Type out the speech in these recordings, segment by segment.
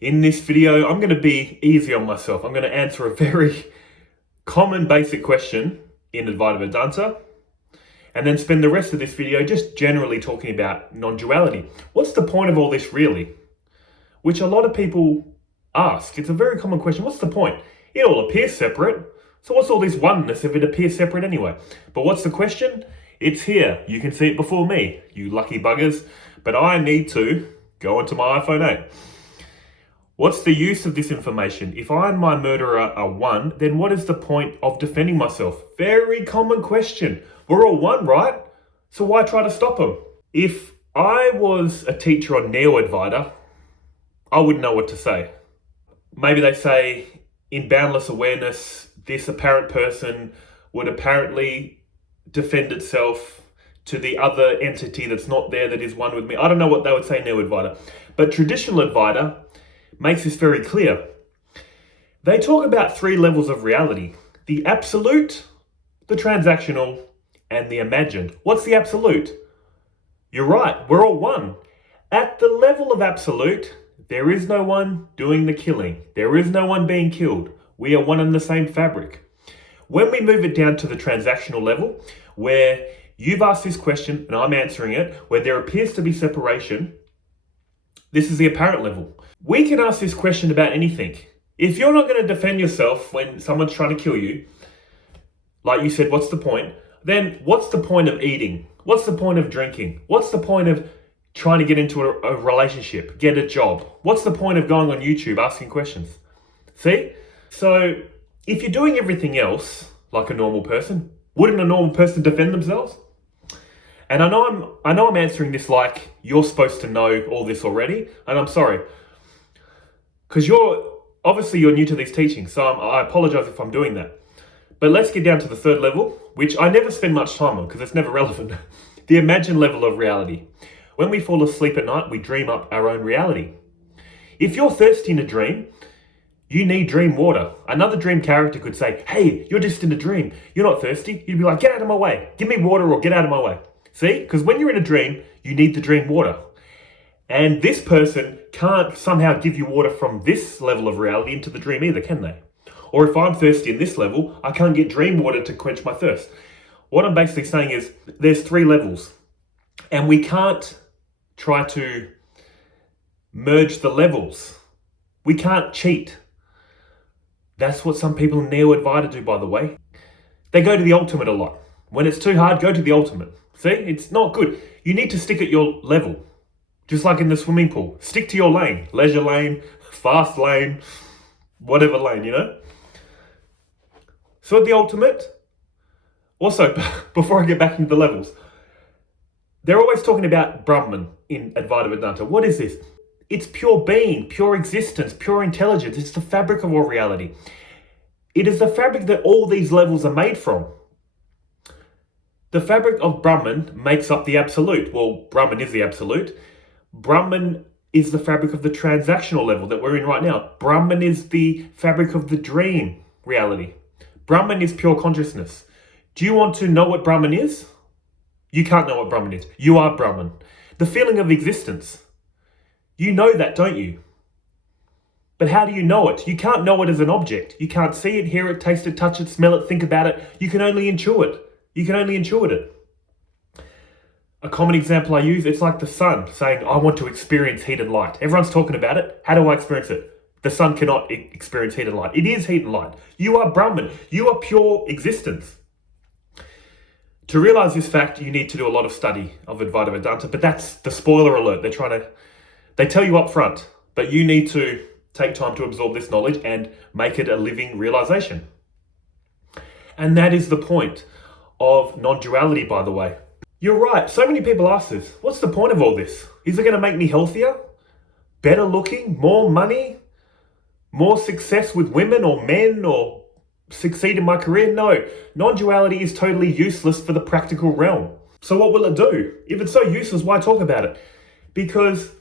In this video, I'm going to be easy on myself. I'm going to answer a very common basic question in Advaita Vedanta, and then spend the rest of this video just generally talking about non-duality. What's the point of all this really? Which a lot of people ask. It's a very common question. What's the point? It all appears separate. So what's all this oneness if it appears separate anyway? But what's the question? It's here. You can see it before me, you lucky buggers. But I need to go onto my iPhone 8. What's the use of this information? If I and my murderer are one, then what is the point of defending myself? Very common question. We're all one, right? So why try to stop them? If I was a teacher on Neo-Advaita, I wouldn't know what to say. Maybe they say, in boundless awareness, this apparent person would apparently defend itself to the other entity that's not there that is one with me. I don't know what they would say in Neo-Advaita. But traditional Advaita makes this very clear. They talk about 3 levels of reality: the absolute, the transactional, and the imagined. What's the absolute? You're right, we're all one. At the level of absolute, there is no one doing the killing. There is no one being killed. We are one in the same fabric. When we move it down to the transactional level, where you've asked this question and I'm answering it, where there appears to be separation, this is the apparent level. We can ask this question about anything. If you're not going to defend yourself when someone's trying to kill you, like you said, what's the point? Then what's the point of eating? What's the point of drinking? What's the point of trying to get into a relationship, get a job? What's the point of going on YouTube asking questions? See? So if you're doing everything else like a normal person, wouldn't a normal person defend themselves? And I know I'm answering this like you're supposed to know all this already, and I'm sorry. Because you're new to these teachings, so I apologize if I'm doing that. But let's get down to the 3rd level, which I never spend much time on because it's never relevant. The imagined level of reality. When we fall asleep at night, we dream up our own reality. If you're thirsty in a dream, you need dream water. Another dream character could say, hey, you're just in a dream. You're not thirsty. You'd be like, get out of my way. Give me water or get out of my way. See? Because when you're in a dream, you need the dream water. And this person can't somehow give you water from this level of reality into the dream either, can they? Or if I'm thirsty in this level, I can't get dream water to quench my thirst. What I'm basically saying is there's 3 levels. And we can't try to merge the levels. We can't cheat. That's what some people in Neo-Advaita do, by the way. They go to the ultimate a lot. When it's too hard, go to the ultimate. See? It's not good. You need to stick at your level. Just like in the swimming pool. Stick to your lane. Leisure lane, fast lane, whatever lane, you know? So at the ultimate, also, before I get back into the levels, they're always talking about Brahman in Advaita Vedanta. What is this? It's pure being, pure existence, pure intelligence. It's the fabric of all reality. It is the fabric that all these levels are made from. The fabric of Brahman makes up the absolute. Well, Brahman is the absolute. Brahman is the fabric of the transactional level that we're in right now. Brahman is the fabric of the dream reality. Brahman is pure consciousness. Do you want to know what Brahman is? You can't know what Brahman is. You are Brahman. The feeling of existence. You know that, don't you? But how do you know it? You can't know it as an object. You can't see it, hear it, taste it, touch it, smell it, think about it. You can only intuit it. You can only intuit it. A common example I use, it's like the sun saying, I want to experience heat and light. Everyone's talking about it. How do I experience it? The sun cannot experience heat and light. It is heat and light. You are Brahman. You are pure existence. To realize this fact, you need to do a lot of study of Advaita Vedanta, but that's the spoiler alert. They tell you up front, but you need to take time to absorb this knowledge and make it a living realization. And that is the point of non-duality, by the way. You're right. So many people ask this. What's the point of all this? Is it going to make me healthier? Better looking? More money? More success with women or men or succeed in my career? No. Non-duality is totally useless for the practical realm. So what will it do? If it's so useless, why talk about it? Because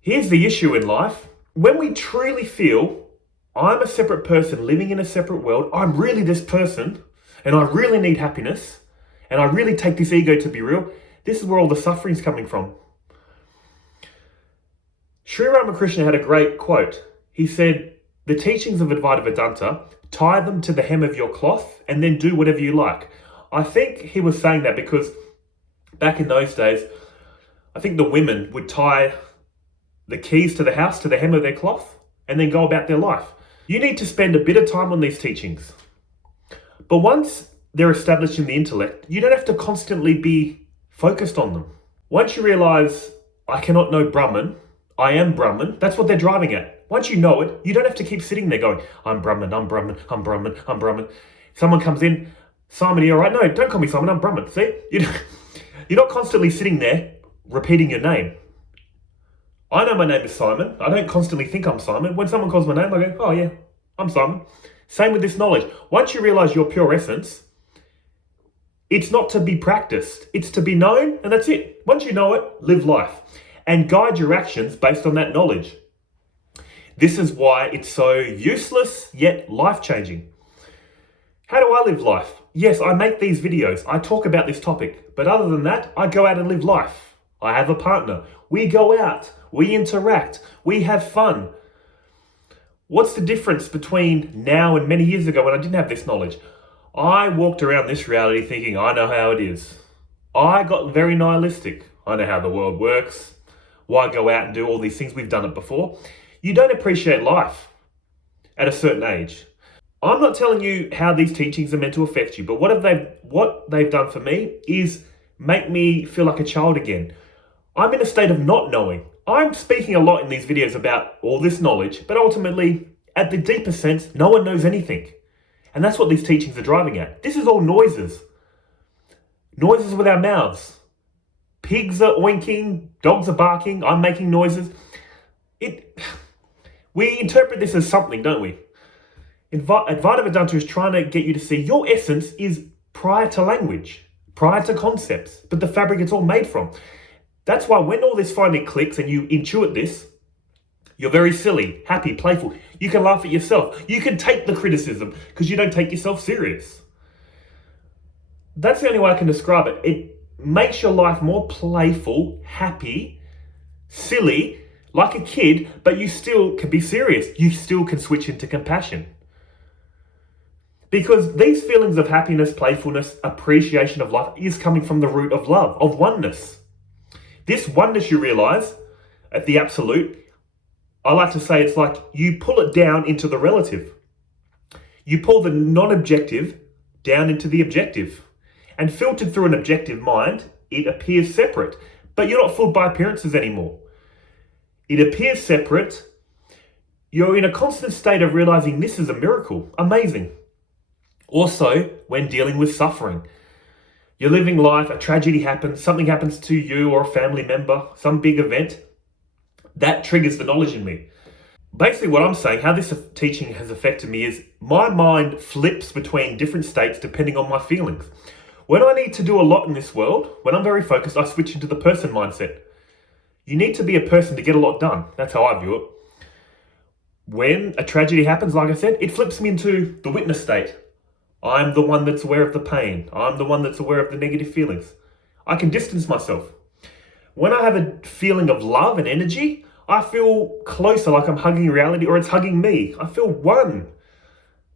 here's the issue in life. When we truly feel I'm a separate person living in a separate world, I'm really this person, and I really need happiness, and I really take this ego to be real, this is where all the suffering's coming from. Sri Ramakrishna had a great quote. He said, "The teachings of Advaita Vedanta, tie them to the hem of your cloth and then do whatever you like." I think he was saying that because back in those days, I think the women would tie the keys to the house to the hem of their cloth and then go about their life. You need to spend a bit of time on these teachings. But once they're established in the intellect, you don't have to constantly be focused on them. Once you realize, I cannot know Brahman, I am Brahman, that's what they're driving at. Once you know it, you don't have to keep sitting there going, I'm Brahman, I'm Brahman, I'm Brahman, I'm Brahman. Someone comes in, Simon, are you all right? No, don't call me Simon, I'm Brahman. See? You're not constantly sitting there repeating your name. I know my name is Simon. I don't constantly think I'm Simon. When someone calls my name, I go, oh yeah, I'm Simon. Same with this knowledge. Once you realize your pure essence, it's not to be practiced. It's to be known, and that's it. Once you know it, live life and guide your actions based on that knowledge. This is why it's so useless yet life-changing. How do I live life? Yes, I make these videos. I talk about this topic. But other than that, I go out and live life. I have a partner. We go out. We interact. We have fun. What's the difference between now and many years ago when I didn't have this knowledge? I walked around this reality thinking, I know how it is. I got very nihilistic. I know how the world works. Why go out and do all these things? We've done it before. You don't appreciate life at a certain age. I'm not telling you how these teachings are meant to affect you, but what they've done for me is make me feel like a child again. I'm in a state of not knowing. I'm speaking a lot in these videos about all this knowledge, but ultimately, at the deeper sense, no one knows anything. And that's what these teachings are driving at. This is all noises. Noises with our mouths. Pigs are oinking, dogs are barking, I'm making noises. We interpret this as something, don't we? Advaita Vedanta is trying to get you to see your essence is prior to language, prior to concepts, but the fabric it's all made from. That's why when all this finally clicks and you intuit this, you're very silly, happy, playful. You can laugh at yourself. You can take the criticism because you don't take yourself serious. That's the only way I can describe it. It makes your life more playful, happy, silly, like a kid, but you still can be serious. You still can switch into compassion. Because these feelings of happiness, playfulness, appreciation of life is coming from the root of love, of oneness. This oneness you realize at the absolute, I like to say it's like you pull it down into the relative. You pull the non-objective down into the objective. And filtered through an objective mind, it appears separate. But you're not fooled by appearances anymore. It appears separate. You're in a constant state of realizing this is a miracle. Amazing. Also, when dealing with suffering. You're living life, a tragedy happens, something happens to you or a family member, some big event. That triggers the knowledge in me. Basically what I'm saying, how this teaching has affected me is my mind flips between different states depending on my feelings. When I need to do a lot in this world, when I'm very focused, I switch into the person mindset. You need to be a person to get a lot done. That's how I view it. When a tragedy happens, like I said, it flips me into the witness state. I'm the one that's aware of the pain. I'm the one that's aware of the negative feelings. I can distance myself. When I have a feeling of love and energy, I feel closer, like I'm hugging reality or it's hugging me. I feel one.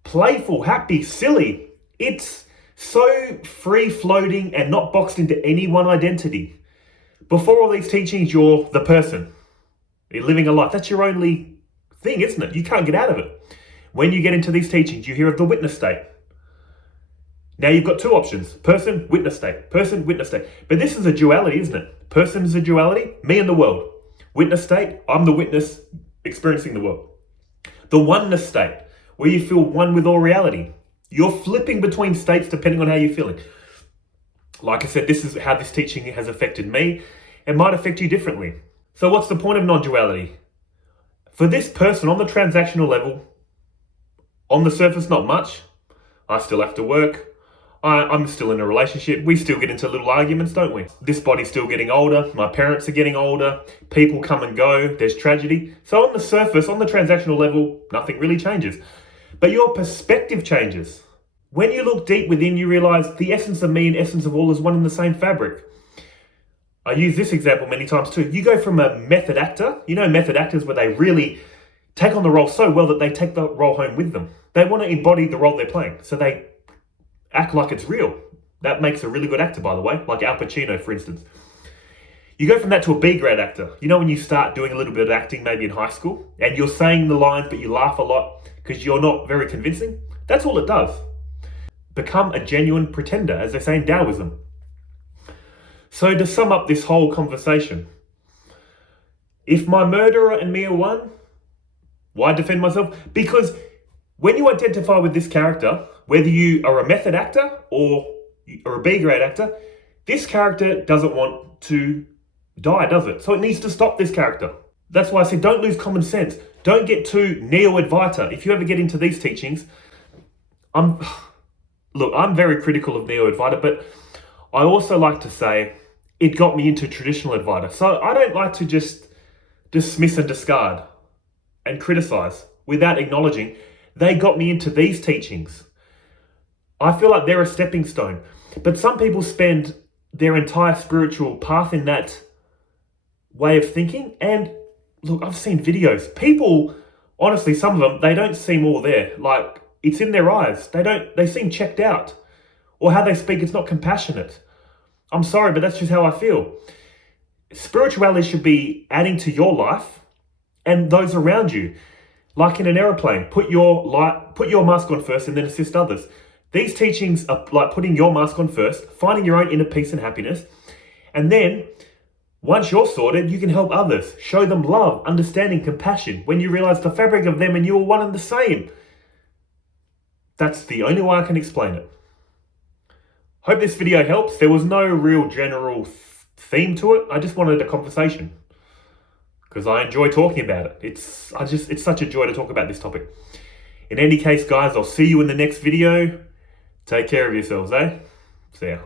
Playful, happy, silly. It's so free-floating and not boxed into any one identity. Before all these teachings, you're the person. You're living a life. That's your only thing, isn't it? You can't get out of it. When you get into these teachings, you hear of the witness state. Now you've got two options. Person, witness state. Person, witness state. But this is a duality, isn't it? Person is a duality, me and the world. Witness state, I'm the witness experiencing the world. The oneness state, where you feel one with all reality. You're flipping between states depending on how you're feeling. Like I said, this is how this teaching has affected me. It might affect you differently. So what's the point of non-duality? For this person on the transactional level, on the surface, not much. I still have to work. I'm still in a relationship. We still get into little arguments, don't we? This body's still getting older. My parents are getting older. People come and go. There's tragedy. So on the surface, on the transactional level, nothing really changes. But your perspective changes. When you look deep within, you realize the essence of me and essence of all is one and the same fabric. I use this example many times too. You go from a method actor, you know method actors where they really take on the role so well that they take the role home with them. They want to embody the role they're playing, so they act like it's real. That makes a really good actor, by the way, like Al Pacino, for instance. You go from that to a B-grade actor. You know when you start doing a little bit of acting, maybe in high school, and you're saying the lines, but you laugh a lot because you're not very convincing? That's all it does. Become a genuine pretender, as they say in Taoism. So to sum up this whole conversation, if my murderer and me are one, why defend myself? Because when you identify with this character, whether you are a method actor or a B-grade actor, this character doesn't want to die, does it? So it needs to stop this character. That's why I said don't lose common sense. Don't get too Neo-Advaita. If you ever get into these teachings, I'm very critical of Neo-Advaita, but I also like to say it got me into traditional Advaita. So I don't like to just dismiss and discard and criticize without acknowledging they got me into these teachings. I feel like they're a stepping stone. But some people spend their entire spiritual path in that way of thinking. And look, I've seen videos. People, honestly, some of them, they don't seem all there. Like, it's in their eyes. They seem checked out. Or how they speak, it's not compassionate. I'm sorry, but that's just how I feel. Spirituality should be adding to your life and those around you. Like in an aeroplane, put your mask on first and then assist others. These teachings are like putting your mask on first, finding your own inner peace and happiness. And then once you're sorted, you can help others, show them love, understanding, compassion, when you realize the fabric of them and you are one and the same. That's the only way I can explain it. Hope this video helps. There was no real general theme to it. I just wanted a conversation because I enjoy talking about it. It's such a joy to talk about this topic. In any case, guys, I'll see you in the next video. Take care of yourselves, eh? See ya.